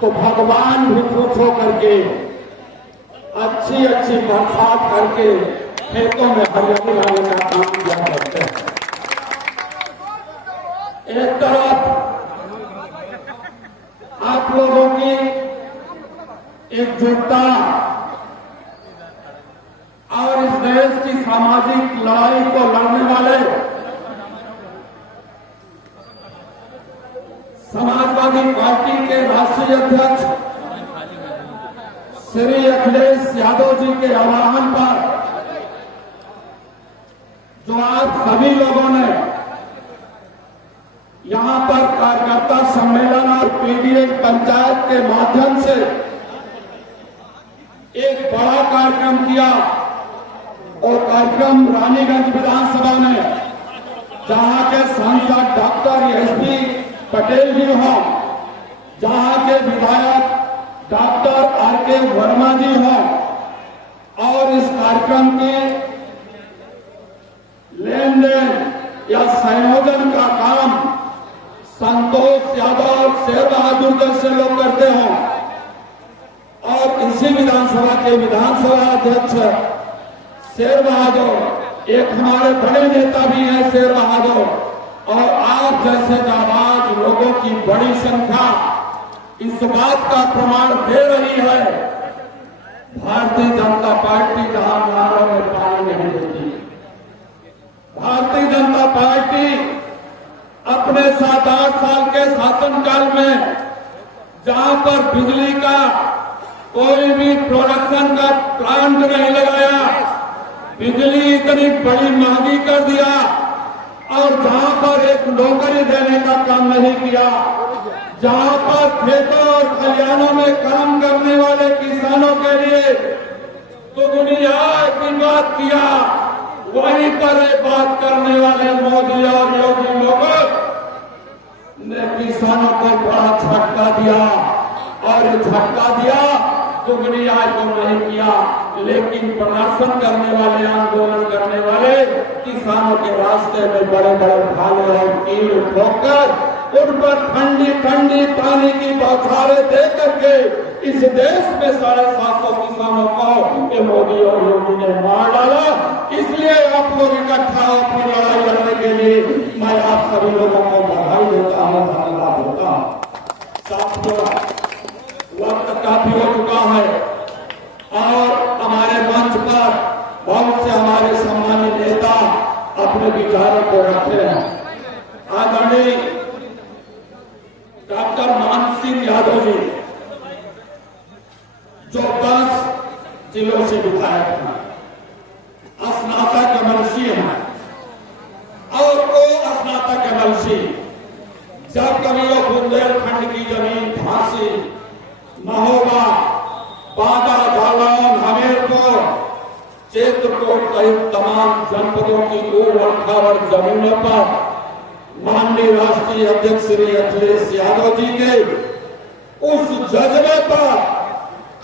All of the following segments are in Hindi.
तो भगवान भी खुश होकर के अच्छी अच्छी बरसात करके खेतों में हरियाली लाने का काम किया करते हैं। एक तरफ आप लोगों की एकजुटता और इस देश की सामाजिक लड़ाई को लड़ने वाले समाजवादी पार्टी के राष्ट्रीय अध्यक्ष श्री अखिलेश यादव जी के आह्वान पर जो आज सभी लोगों ने यहां पर कार्यकर्ता सम्मेलन और पीडीए पंचायत के माध्यम से एक बड़ा कार्यक्रम किया और कार्यक्रम रानीगंज विधानसभा में जहां के सांसद डॉक्टर एसपी पटेल जी हों, जहां के विधायक डॉक्टर आरके वर्मा जी हों और इस कार्यक्रम के लेन देन या संयोजन का काम संतोष यादव और शेर बहादुर जैसे लोग करते हों और इसी विधानसभा के विधानसभा अध्यक्ष शेर बहादुर एक हमारे बड़े नेता भी हैं शेर बहादुर और आप जैसे जाबाज लोगों की बड़ी संख्या इस बात का प्रमाण दे रही है। भारतीय जनता पार्टी जहां नारों में पानी नहीं देती, भारतीय जनता पार्टी अपने 7-8 साल के शासनकाल में जहां पर बिजली का कोई भी प्रोडक्शन का प्लांट नहीं लगाया, बिजली इतनी बड़ी महंगी कर दिया और जहां पर एक नौकरी देने का काम नहीं किया, जहां पर खेतों और खलिहानों में काम करने वाले किसानों के लिए दुगुनी आय की बात किया, वहीं पर बात करने वाले मोदी और योगी लोगों ने किसानों को बड़ा झटका दिया और झटका दिया दुगनी आय को नहीं किया, लेकिन प्रदर्शन करने वाले आंदोलन करने वाले किसानों के रास्ते में बड़े बड़े भाले और कील ठोकर उन पर ठंडी ठंडी पानी की बौछारें दे करके इस देश में 750 किसानों को ये मोदी और योगी ने मार डाला। इसलिए आप लोग इकट्ठा अपनी लड़ाई लड़ने के लिए मैं आप सभी लोगों को बधाई देता हूँ, धन्यवाद देता हूँ। साथियों, वक्त काफी हो चुका है और हमारे मंच पर बहुत से हमारे सम्मानित नेता अपने विचारों को रखे हैं। आदरणीय डॉक्टर मान सिंह यादव जी जो 10 जिलों से विधायक हैं, स्नातक एमएलसी हैं और वो स्नातक एमएलसी जब कभी वो बुंदेलखंड की जमीन झांसी, महोबा, बांदा, जालौन, हमीरपुर, चित्रकूट सहित तमाम जनपदों की ऊबड़-खाबड़ जमीनों पर माननीय राष्ट्रीय अध्यक्ष श्री अखिलेश यादव जी के उस जज्बे पर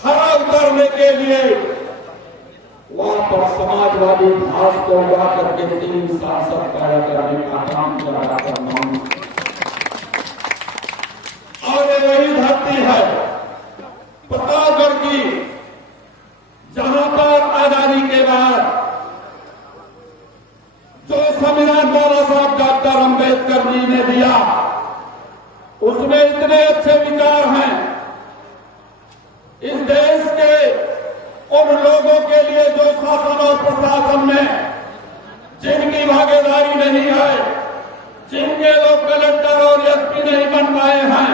खरा उतरने के लिए वहां पर समाजवादी घास को उगा करके 3 सांसद पैदा करने का काम चलाया करना और ये वही धरती है प्रतापगढ़ की जहां पर आजादी के बाद जो संविधान बाबा साहब डॉक्टर अंबेडकर जी ने दिया उसमें इतने अच्छे विचार हैं। इस देश के उन लोगों के लिए जो शासन और प्रशासन में जिनकी भागीदारी नहीं है, जिनके लोग कलेक्टर और एसपी नहीं बन पाए हैं,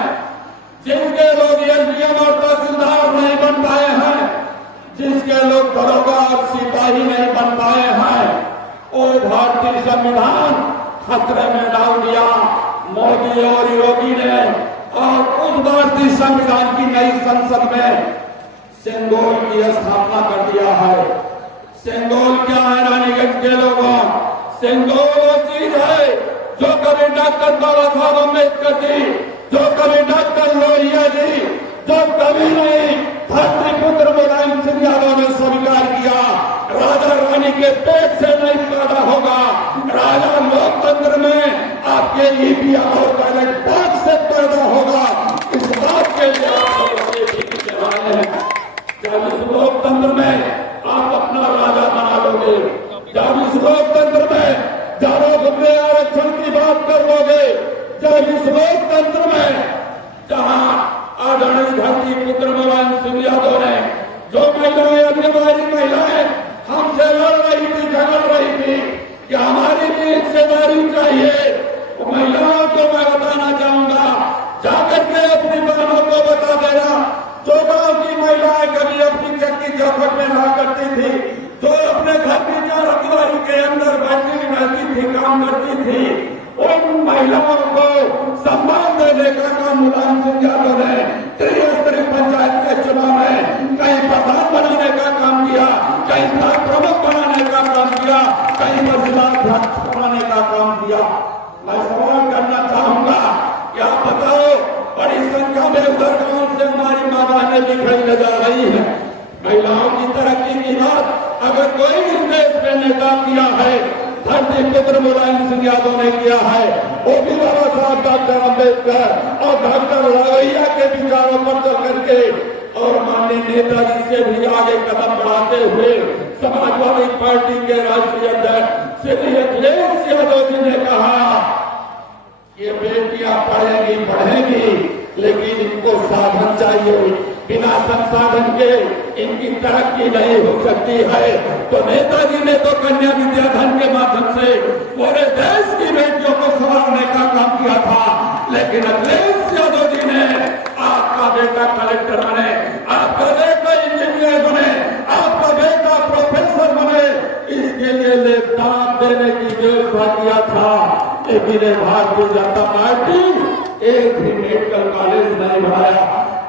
जिनके लोग एसडीएम और तहसीलदार नहीं बन पाए हैं, जिसके लोग दरोगा और सिपाही नहीं बन पाए हैं, वो भारतीय संविधान खतरे में डाल दिया मोदी और योगी ने और उस भारतीय संविधान की नई संसद में सेंगोल की स्थापना कर दिया है। सेंगोल क्या है रानीगंज के लोगों? सेंगोल वो चीज है जो कभी डॉक्टर बाबा साहब अम्बेडकर जी, जो कभी डॉक्टर लोहिया जी, जो कभी नहीं धरती पुत्र मुलायम सिंह यादव ने स्वीकार किया। राजा रानी के पेट से नहीं पैदा होगा, राजा लोकतंत्र में आपके ईवीएम और बैलेट बॉक्स से पैदा होगा। इस बात के लिए लोकतंत्र में आप अपना राजा बना लोगे, जब इस लोकतंत्र में चारों गुंडे आरक्षण की बात कर लोगे, जब इस लोकतंत्र में जहां आदरणीय धरती पुत्र मुलायम सिंह यादव ने जो महिलाएं, अभी हमारी महिलाएं हमसे लड़ रही थी, झगड़ रही थी कि हमारी भी हिस्सेदारी चाहिए, महिलाओं को मैं बताना चाहूंगा, जाकर के अपनी बहनों को बता देना, जो गांव की महिलाएं कभी अपनी चक्की चौखट में रहा करती थी, जो अपने घर की चार दीवारी के अंदर बैठी रहती थी, काम करती थी, उन महिलाओं को सम्मान देने का काम मुलायम सिंह यादव ने त्रिस्तरीय पंचायत के चुनाव में कहीं प्रधान बनाने का काम किया, कहीं ब्लॉक प्रमुख बनाने का काम किया, कहीं जिलाध्यक्ष बनाने का काम किया। मैं सवाल करना चाहूंगा, क्या बताओ, बड़ी संख्या में उधर गांव से हमारी मां बहनें भी खड़ी नजर रही है। महिलाओं की तरक्की की बात अगर कोई इस देश में नेता किया है, धरती पुत्र मुलायम सिंह यादव ने किया है, वो भी बाबा साहब डॉक्टर अम्बेडकर और डॉक्टर रावैया के विचारों पर चल करके और माननीय नेताजी से भी आगे कदम बढ़ाते हुए समाजवादी पार्टी के राष्ट्रीय अध्यक्ष श्री अखिलेश यादव जी ने कहा, ये बेटियां पढ़ेंगी लेकिन इनको साधन चाहिए, बिना संसाधन के इनकी तरक्की नहीं हो सकती है। तो नेताजी ने तो कन्या विद्याधन के माध्यम से पूरे देश की बेटियों को संभालने का काम किया था, लेकिन अखिलेश यादव जी ने आपका बेटा कलेक्टर बने, आपका बेटा इंजीनियर बने, आपका बेटा प्रोफेसर बने, इसके लिए लैपटॉप देने की व्यवस्था किया था, लेकिन भारतीय जनता पार्टी एक भी मेडिकल कॉलेज नहीं बनाया।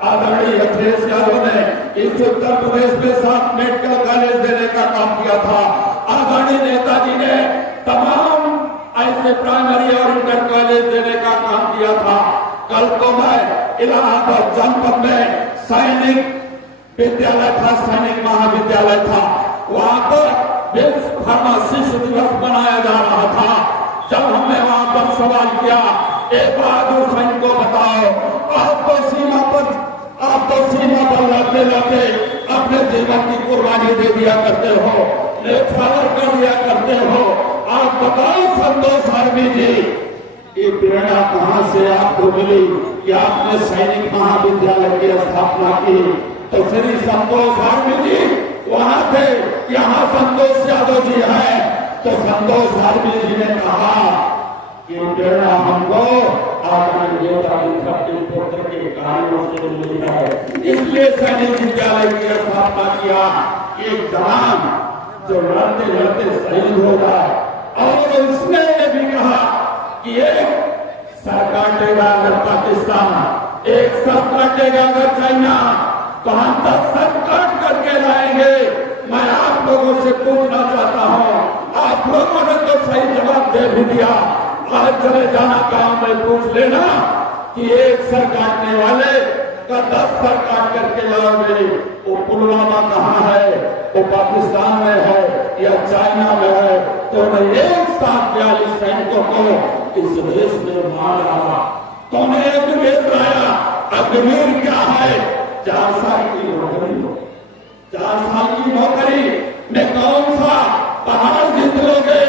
आदरणीय अखिलेश यादव ने इस उत्तर प्रदेश में 7 मेडिकल कॉलेज देने का काम किया था। आदरणीय नेताजी ने तमाम ऐसे प्राइमरी और इंटर कॉलेज देने का काम किया था। कल को मैं इलाहाबाद जनपद में सैनिक विद्यालय था, सैनिक महाविद्यालय था, वहां पर विश्व फार्मासिस्ट दिवस मनाया जा रहा था। जब हमने वहां पर सवाल किया, एक बहादुर सैनिक को बताओ, आप तो सीमा पर लड़ते अपने जीवन की कुर्बानी दे दिया करते हो, न्यौछावर कर दिया करते हो, आप बताओ संतोष आर्मी जी, ये प्रेरणा कहां से आपको मिली कि आपने सैनिक महाविद्यालय की स्थापना की? तो श्री संतोष आर्मी जी वहां थे, यहाँ संतोष यादव जी है, तो संतोष आर्मी जी ने कहा कि प्रेरणा हमको आदरणीय धरती पुत्र के कार्यों से मिली है, इसलिए सैनिक विद्यालय की स्थापना किया। एक जवान जो लड़ते लड़ते शहीद हो गया और उसने ये भी कहा कि एक सर काटेगा अगर पाकिस्तान, एक सर काटेगा अगर चाइना, तो हम 10 सर काट करके लाएंगे। मैं आप लोगों से पूछना चाहता हूँ, आप लोगों ने तो सही जवाब दे भी दिया, आज चले जाना गांव में पूछ लेना कि एक सर काटने वाले का 10 सर काट करके लाओगे, वो पुलवामा कहाँ है, वो पाकिस्तान में है या चाइना में है, तो उन्हें एक साथ 42 सैनिकों को इस देश में मारा, तो उन्हें अग्निवीर लाया। अग्निवीर क्या है? 4 साल की नौकरी हो, 4 साल की नौकरी में कौन सा पहाड़ जीत लोगे?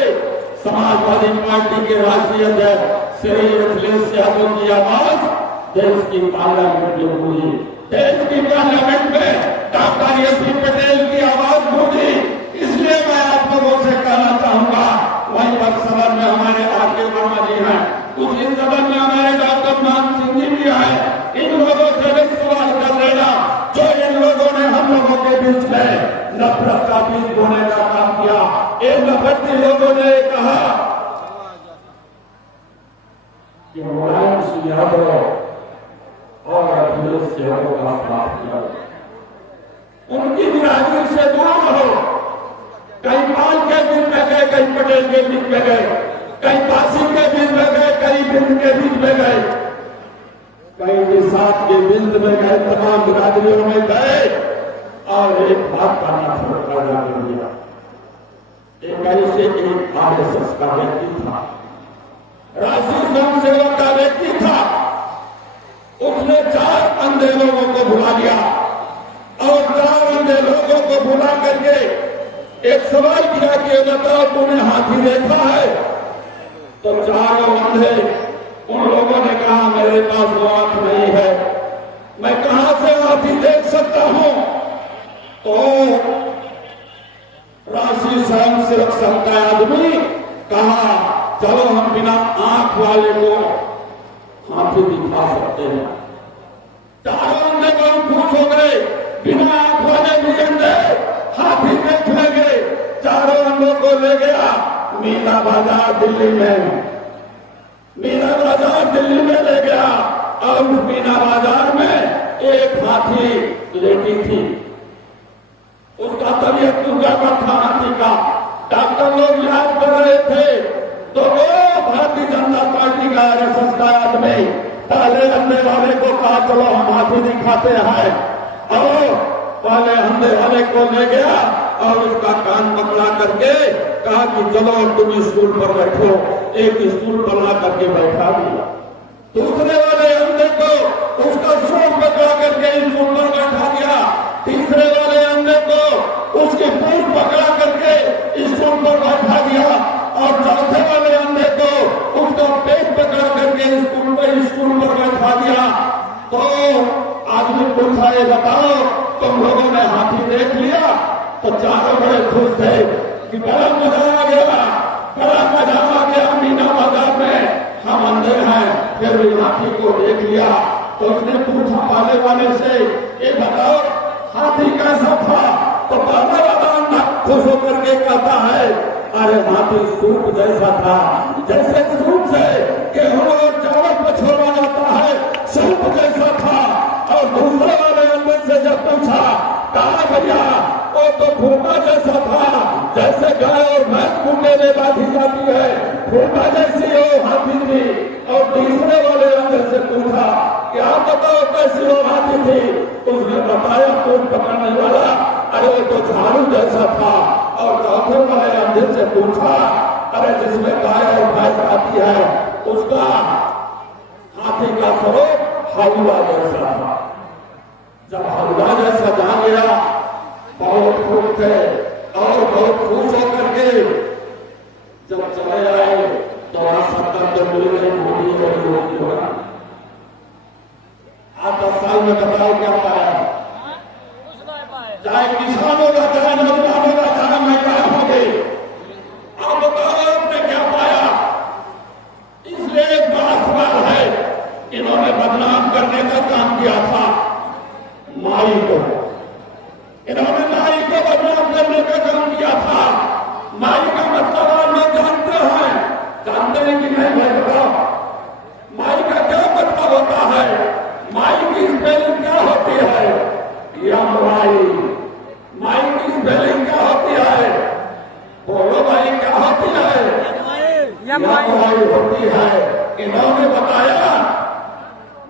समाजवादी पार्टी के राष्ट्रीय अध्यक्ष श्री अखिलेश यादव की आवाज देश की पार्लियामेंट में गूंजी, देश की पार्लियामेंट में डॉक्टर एसपी पटेल की आवाज गूंजी। इसलिए मैं आप लोगों से कहना चाहूंगा, वहीं पर सदन में हमारे आरके वर्मा जी हैं, कुछ इस सदन में हमारे डॉक्टर मान सिंह जी भी हैं, इन लोगों से भी सवाल कर लेना जो इन लोगों ने हम लोगों के बीच में नफरत का बीज बोने का काम किया। इन नफरती लोगों ने कहा कि मुलायम सिंह यादव और अखिलेश यादव का साथ किया, उनकी बिरादरी से दूर रहो। कहीं पाल के बीच में गए, कहीं पटेल के बीच में गए, कहीं काशी के बीच में गए, कहीं बिंद के बीच में गए, कहीं निषाद के बिंद में गए, तमाम बिरादरियों में गए और एक बात का नाम पैदा कर दिया। एक ऐसे एक आरएसएस का व्यक्ति था, राष्ट्रीय स्वयंसेवक का व्यक्ति था, उसने 4 अंधे लोगों को बुला लिया और 4 अंधे लोगों को बुला करके एक सवाल किया कि ये बताओ तूने हाथी देखा है? तो चारों अंधे उन लोगों ने कहा मेरे पास वो आंख नहीं है, मैं कहां से हाथी देख सकता हूं? तो राशि स्वयं संघ का आदमी कहा चलो हम बिना आंख वाले को हाथी दिखा सकते हैं। चारों अंधे बहुत खुश हो गए, बिना आंख वाले भी अंधे हाथी देख लेंगे। चारों अंधों को ले गया मीना बाजार दिल्ली में, मीना बाजार दिल्ली में ले गया और उस मीना बाजार में एक हाथी लेटी थी, उसका तबीयत गड़बड़ था हाथी का। डॉक्टर लोग इलाज कर रहे थे तो वो भारतीय जनता पार्टी का आरएसएस का आदमी पहले अंधे वाले को कहा चलो हम हाथी दिखाते हैं, और पहले अंधे वाले को ले गया और उसका कान पकड़ा करके कहा कि चलो तुम स्टूल पर बैठो। एक स्टूल पर ला करके बैठा दिया। दूसरे वाले अंधे को उसका सूंड पकड़ा करके स्टूल पर बैठा दिया। तीसरे वाले अंधे को उसकी पूंछ पकड़ा करके स्टूल पर बैठा दिया और चौथे वाले अंधे को उसका पेट पकड़ा करके स्टूल पर बैठा दिया। तो आदमी पूछा ये बताओ तुम लोगों ने हाथी देख लिया? तो चारों बड़े खुश थे कि बड़ा मजा आ गया, बड़ा मजा आ गया। मीना बाजार में हम अंधे हैं फिर भी हाथी को देख लिया। तो उसने पूछा पहले वाले से ये बताओ हाथी कैसा था? तो पहले वाला अंधा खुश होकर के कहता है अरे हाथी सूप जैसा था, जैसे सूप से गेहूं और चावल पछोड़ा जाता है सूप जैसा था। और दूसरे वाले अंदर से जब पूछा कहा भैया वो तो फूफा जैसा था, जैसे गाय और भैंस घूमने में बांधी जाती है फूफा जैसी वो हाथी थी। और तीसरे वाले अंदर से पूछा क्या बताओ कैसी वो हाथी थी? उसने बताया फूट पकड़ने वाला अरे वो तो झाड़ू जैसा था। और चौथे वाले अंधे से पूछा अरे जिसमें गाय और भैंस आती है उसका हाथी का स्वरूप हलवा जैसा था। जब हलवा जैसा जान गया बहुत खुश थे और बहुत खुश होकर के जब चले आए तो सत्तर तो मिल गई मोदी होगा। आज 10 साल में बताओ क्या पाया? चाहे किसान होगा, चाहे नौजवान होगा, चाहे महिला होगी, आप बताओ आपने क्या पाया? इसलिए एक बड़ा सवाल है, इन्होंने बदनाम करने का काम किया था माई को, इन्होंने नाई को बदनाम करने का काम किया था। माई का मतलब आप लोग जानते हैं, जानते हैं कि नहीं भाई बताओ? माई का क्या मतलब होता है? माई की स्पेलिंग क्या होती है? यमवाई। माई की स्पेलिंग क्या होती है? बोलो भाई क्या होती है? यमवाई होती है। इन्होंने बताया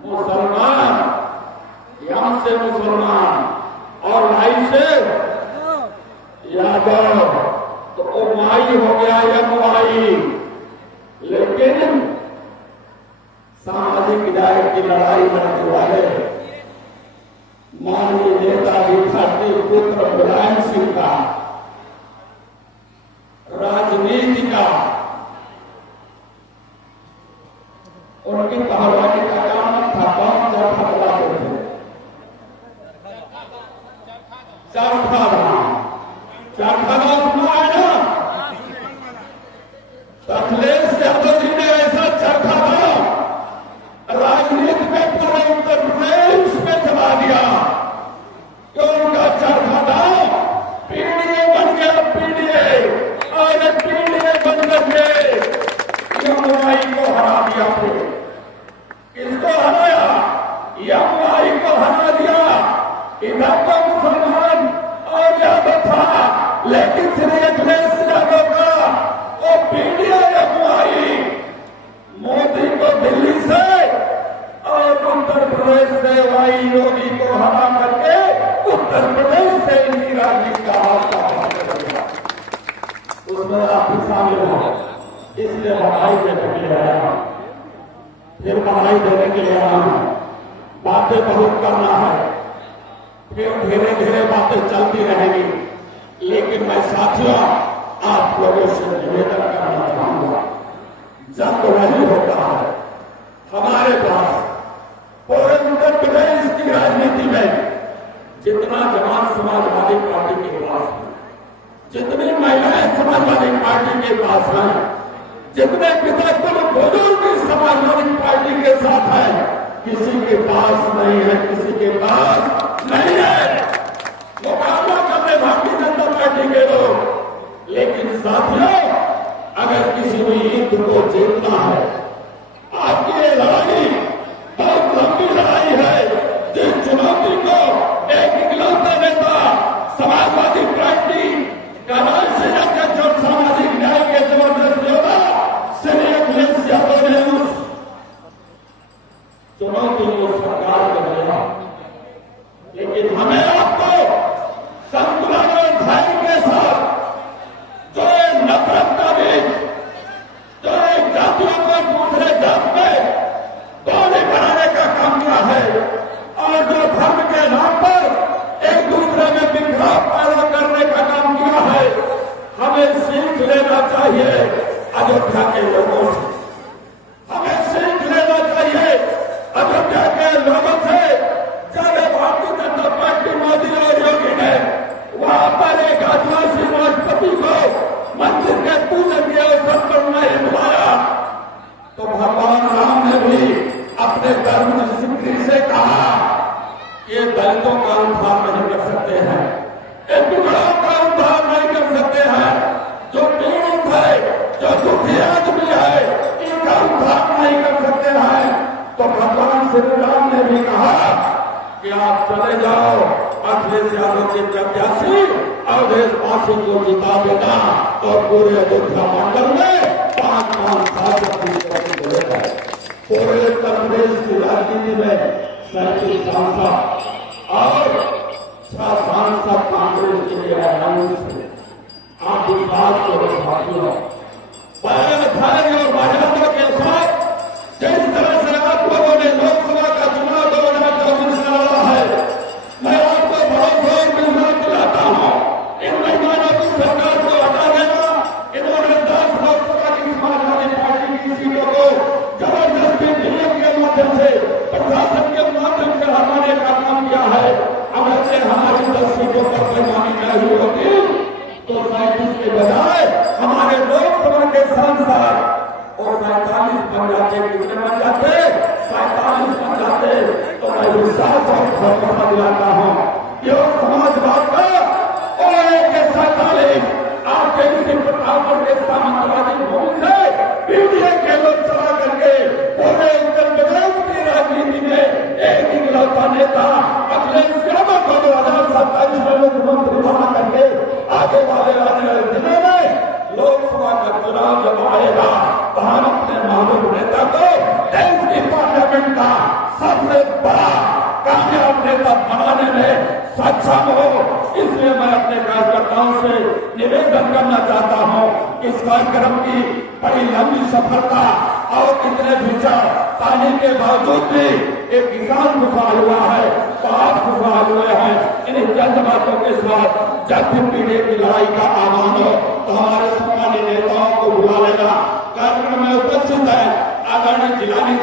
मुसलमान, यम से मुसलमान और माई से यादव, तो वो माई हो गया यमवाई। लेकिन सामाजिक न्याय की लड़ाई लड़ने वाले माननीय नेता विद्यार्थी पुत्र मुलायम सिंह का राजनीति का उनकी पहलवानी का काम था। कौन चरखा चलाते थे? चरखा सुना है ना? अखिलेश यादव जी ने ऐसा चरखा राजनीति में पूरे उत्तर प्रदेश में चला दिया कि उनका चरखा दाव पीडीए बन गया, पीडीए और पीडीए बन करके यमुनाई को हरा दिया। फिर किसको हराया? यमुनाई को हरा दिया। इधर तो मुसलमान और यादव था, लेकिन श्री अखिलेश यादव का वो पीडीए यमुनाई मोदी को दिल्ली से और उत्तर प्रदेश से वाई योगी को हरा करके उत्तर प्रदेश से इंदिरा जी का उसमें आप भी शामिल हो, इसलिए बधाई देने के लिए आया। फिर बधाई देने के लिए आया। बातें बहुत करना है, फिर धीरे धीरे बातें चलती रहेंगी। लेकिन मैं साथियों आप लोगों से निवेदन करना चाहूंगा, जब वही होता है हमारे पास पूरे उत्तर प्रदेश की राजनीति में जितना जवान समाजवादी पार्टी के पास है, जितनी महिलाएं समाजवादी पार्टी के पास हैं, जितने पिता बुजुर्ग समाजवादी पार्टी के साथ है, किसी के पास नहीं है, किसी के पास नहीं है मुकाबला करने भारतीय जनता पार्टी के लोग। लेकिन साथियों, अगर किसी भी युद्ध को जीतना है, आपकी ये लड़ाई बहुत लंबी लड़ाई है। जिस चुनौती को एक इकलौता नेता समाजवादी पार्टी का राष्ट्रीय अध्यक्ष और सामाजिक न्याय के जबरदस्त योद्धा श्री अखिलेश यादव ने उस चुनौती को स्वीकार कर लिया। लेकिन हमें आपको संतुलन और धैर्य के साथ जो नफरत का बीज, जो जातियों को दूसरे जात में गोली बनाने का काम किया है और जो धर्म के नाम पर एक दूसरे में बिखराव पैदा करने का काम किया है, हमें सीख लेना चाहिए अयोध्या के लोगों से। हमें सीख लेना चाहिए अयोध्या के लोगों से। जब भारतीय जनता पार्टी मोदी और योगी ने वहां पर एक आदिवासी राष्ट्रपति को मंदिर के पूजन के अवसर पर नहीं बुलाया, तो भगवान राम ने भी अपने धर्म की स्वीकृति से कहा ये दलितों का उद्धार नहीं कर सकते हैं, ये टुकड़ों का उद्धार नहीं कर सकते हैं, जो पीड़ित है, जो दुखी आदमी है, इनका उद्धार नहीं कर सकते हैं। तो भगवान श्री राम ने भी कहा कि आप चले जाओ, अखिलेश यादव के प्रत्याशी अवधेशवासी को जिता देना और पूरे अयोध्या मंडल में 5-5 शासक पूरे उत्तर प्रदेश की राजनीति में 37 सांसद और 6 सांसद कांग्रेस के लिए हैं। आप विश्वास करो साथियों, धैर्य और मर्यादा के साथ जिस तरह से आप लोगों ने लोकसभा का चुनाव 2024 में लड़ा है, मैं आपको भरोसा और विश्वास दिलाता हूं, इन महिलाओं की सरकार को हटा देना, इन्होंने 10 लोकसभा की समाजवादी पार्टी की सीटों को जबरदस्ती विलय के माध्यम से, प्रशासन के माध्यम से हटाने का काम किया है। अगर से हमारी 10 सीटों पर बेईमानी नहीं होती तो 37 के बजाय हमारे लोकसभा के सांसद और 47 बन जाते, कितने बन जाते? 47 बन जाते। तो मैं विश्वास और भरोसा दिलाता हूं, ये समाजवाद का और 47 आपके इसी प्रतापगढ़ के सामंतवादी भूमि से पीडीए के लोग चला करके पूरे उत्तर प्रदेश की राजनीति में एक इकलौता नेता अखिलेश यादव को 2027 में मुख्यमंत्री बना करके आगे वाले आने वाले दिनों में लोकसभा का चुनाव जब आएगा तो हम अपने महबूब नेता को देश की पार्लियामेंट का सबसे बड़ा कामयाब नेता बनाने में सक्षम हो। इसलिए मैं अपने कार्यकर्ताओं से निवेदन करना चाहता हूं, इस कार्यक्रम की बड़ी लंबी सफलता और इतने विचार पाने के बावजूद भी एक किसान खुशहाल हुआ है तो आप खुशहाल हुए हैं। इन चंद बातों के साथ जब भी पीढ़ी की लड़ाई का आह्वान हो तो हमारे सम्मानित नेताओं को बुला लेना। कार्यक्रम में उपस्थित है आदरणीय जिलानी